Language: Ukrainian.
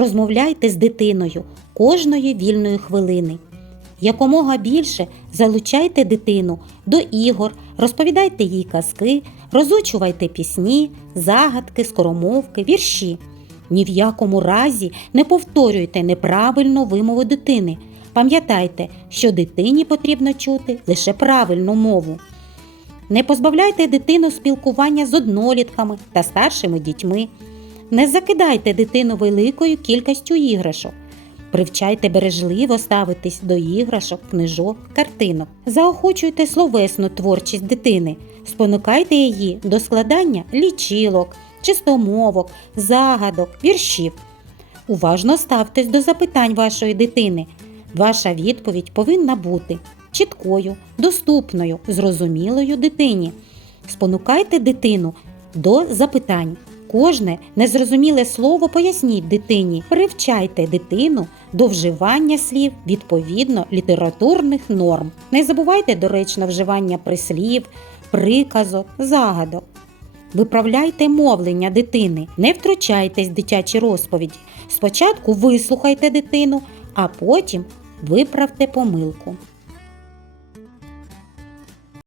розмовляйте з дитиною кожної вільної хвилини. Якомога більше залучайте дитину до ігор, розповідайте їй казки, розучувайте пісні, загадки, скоромовки, вірші. Ні в якому разі не повторюйте неправильну вимову дитини. Пам'ятайте, що дитині потрібно чути лише правильну мову. Не позбавляйте дитину спілкування з однолітками та старшими дітьми. Не закидайте дитину великою кількістю іграшок. Привчайте бережливо ставитись до іграшок, книжок, картинок. Заохочуйте словесну творчість дитини, спонукайте її до складання лічилок, чистомовок, загадок, віршів. Уважно ставтесь до запитань вашої дитини. Ваша відповідь повинна бути чіткою, доступною, зрозумілою дитині. Спонукайте дитину до запитань. Кожне незрозуміле слово поясніть дитині. Привчайте дитину до вживання слів відповідно літературних норм. Не забувайте доречно вживання прислів, приказок, загадок. Виправляйте мовлення дитини, не втручайтесь в дитячі розповіді. Спочатку вислухайте дитину, а потім виправте помилку.